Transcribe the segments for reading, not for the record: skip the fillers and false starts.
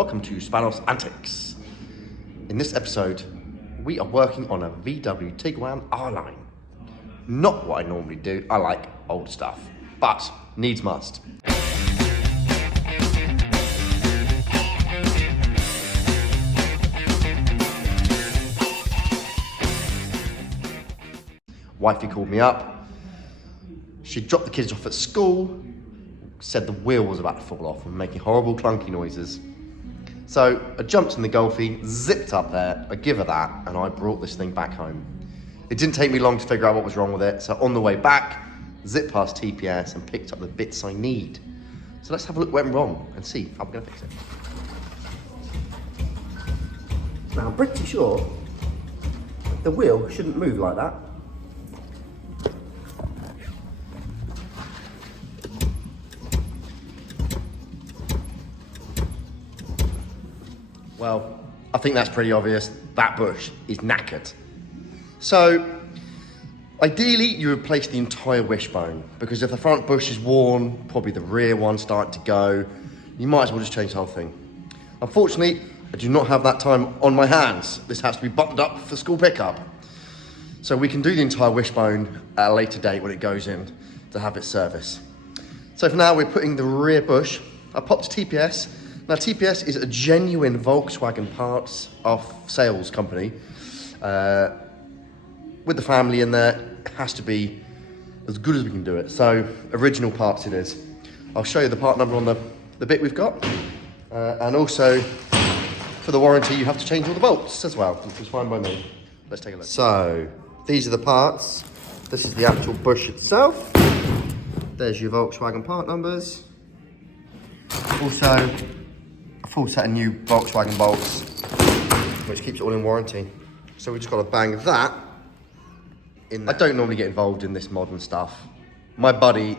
Welcome to Spanos Antics. In this episode, we are working on a VW Tiguan R-Line. Not what I normally do, I like old stuff, but needs must. Wifey called me up. She dropped the kids off at school, said the wheel was about to fall off and making horrible clunky noises. So I jumped in the Golfie, zipped up there, I give her that, and I brought this thing back home. It didn't take me long to figure out what was wrong with it, so on the way back, zipped past TPS and picked up the bits I need. So let's have a look what went wrong and see how we're gonna fix it. Now I'm pretty sure the wheel shouldn't move like that. Well, I think that's pretty obvious. That bush is knackered. So, ideally you replace the entire wishbone, because if the front bush is worn, probably the rear one's starting to go, you might as well just change the whole thing. Unfortunately, I do not have that time on my hands. This has to be buttoned up for school pickup. So we can do the entire wishbone at a later date when it goes in to have its service. So for now, we're putting the rear bush. I popped to TPS. Now, TPS is a genuine Volkswagen parts sales company. With the family in there, it has to be as good as we can do it. So, original parts it is. I'll show you the part number on the bit we've got. And also, for the warranty, you have to change all the bolts as well, which is fine by me. Let's take a look. So, these are the parts. This is the actual bush itself. There's your Volkswagen part numbers. Also, a full set of new Volkswagen bolts, which keeps it all in warranty. So we just got to bang that in there. I don't normally get involved in this modern stuff. My buddy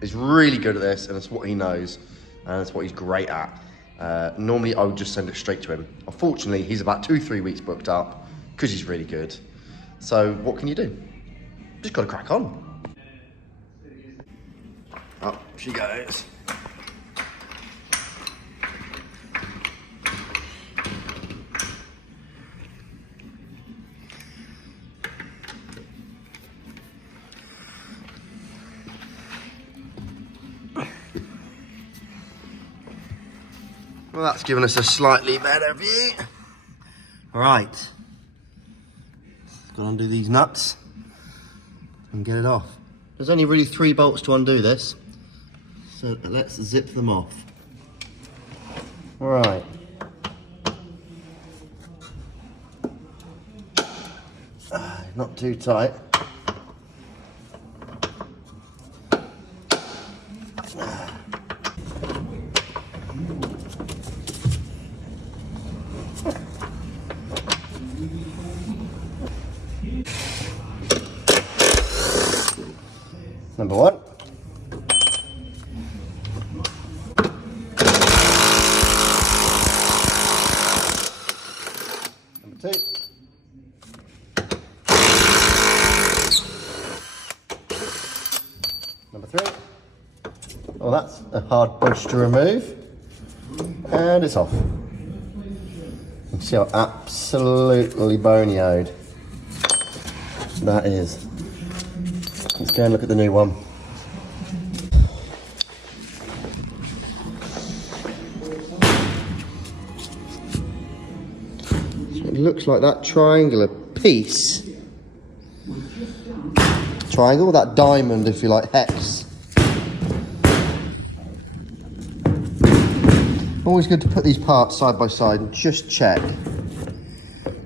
is really good at this, and it's what he knows, and it's what he's great at. Normally I would just send it straight to him. Unfortunately, he's about 2-3 weeks booked up because he's really good. So what can you do? Just got to crack on. Up she goes. Well, that's given us a slightly better view. All right, gonna undo these nuts and get it off. There's only really 3 bolts to undo this, so let's zip them off. All right. Not too tight. Number 1. Number 2. Number 3. Oh, that's a hard bush to remove. And it's off. You can see how absolutely bonioed that is. Let's go and look at the new one. So it looks like that triangular piece. Triangle, that diamond, if you like, hex. Always good to put these parts side by side and just check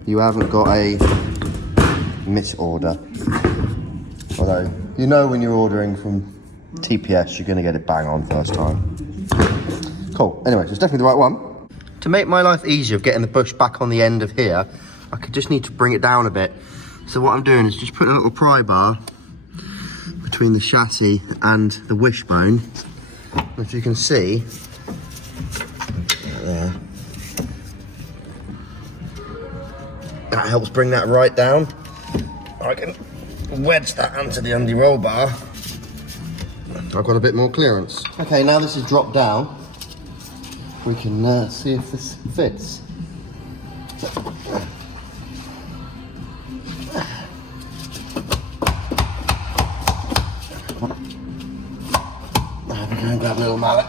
you haven't got a misorder. Although, you know when you're ordering from TPS, you're going to get it bang on first time. Cool. Anyway, so it's definitely the right one. To make my life easier of getting the bush back on the end of here, I could just need to bring it down a bit. So what I'm doing is just putting a little pry bar between the chassis and the wishbone. And if you can see, there, that helps bring that right down. I can wedge that onto the undie roll bar. I've got a bit more clearance. Okay, now this is dropped down. we can see if this fits. There we go, grab a little mallet.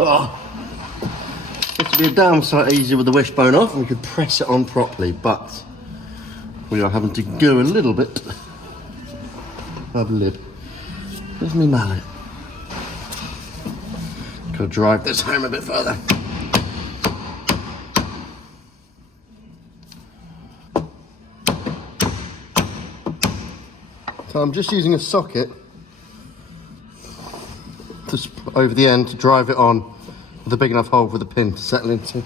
Oh, this would be a damn sight easier with the wishbone off and we could press it on properly, but we are having to go a little bit of lid. Where's my mallet? Could drive this home a bit further. So I'm just using a socket just over the end to drive it on with a big enough hole for the pin to settle into.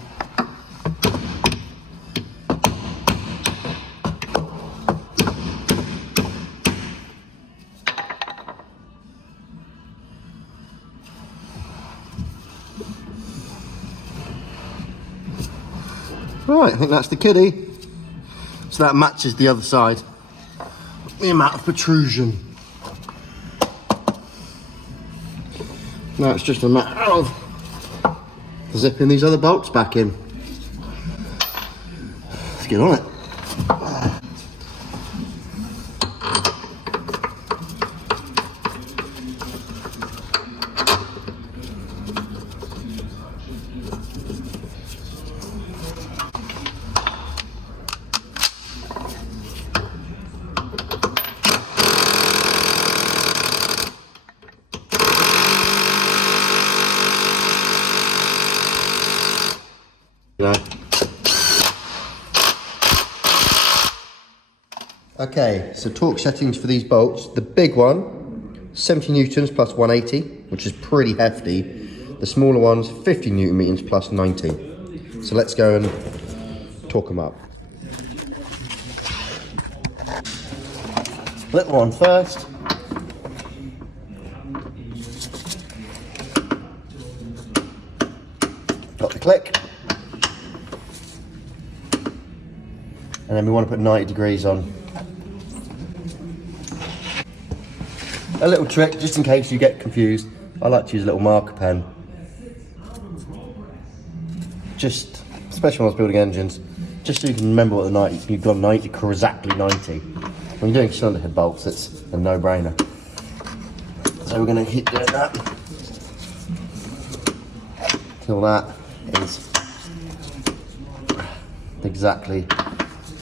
Right, I think that's the kiddie. So that matches the other side. The amount of protrusion. Now it's just a matter of zipping these other bolts back in. Let's get on it. Okay, so torque settings for these bolts. The big one, 70 newtons plus 180, which is pretty hefty. The smaller one's 50 newton meters plus 90. So let's go and torque them up. Little one first. Got the click. And then we want to put 90 degrees on. A little trick, just in case you get confused, I like to use a little marker pen. Just, especially when I was building engines, just so you can remember what the 90, you've got 90, exactly 90. When you're doing cylinder head bolts, it's a no-brainer. So we're going to hit that till that is exactly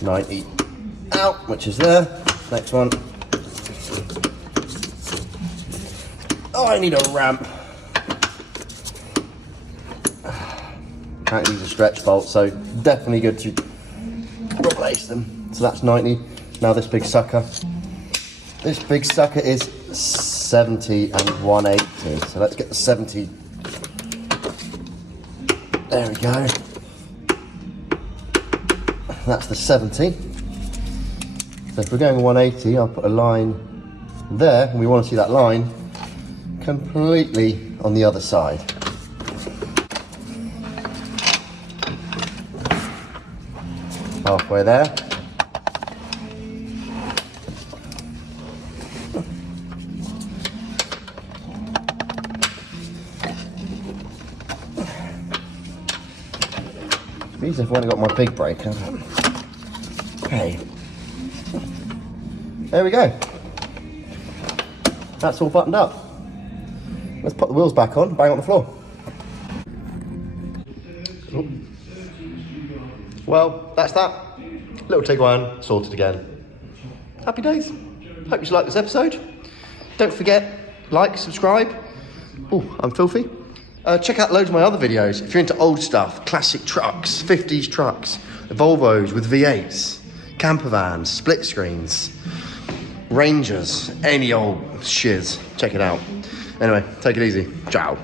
90 out, which is there. Next one. Oh, I need a ramp. Apparently these are stretch bolts, so definitely good to replace them. So that's 90. Now this big sucker. This big sucker is 70 and 180. So let's get the 70. There we go. That's the 70. So if we're going 180, I'll put a line there, and we want to see that line completely on the other side. Halfway there. These have only got my big brake. Okay. There we go. That's all buttoned up. Let's put the wheels back on, bang on the floor. Oh. Well, that's that. Little Tiguan sorted again. Happy days. Hope you liked this episode. Don't forget, like, subscribe. Oh, I'm filthy. Check out loads of my other videos. If you're into old stuff, classic trucks, 50s trucks, Volvos with V8s, camper vans, split screens, Rangers, any old shiz. Check it out. Anyway, take it easy. Ciao.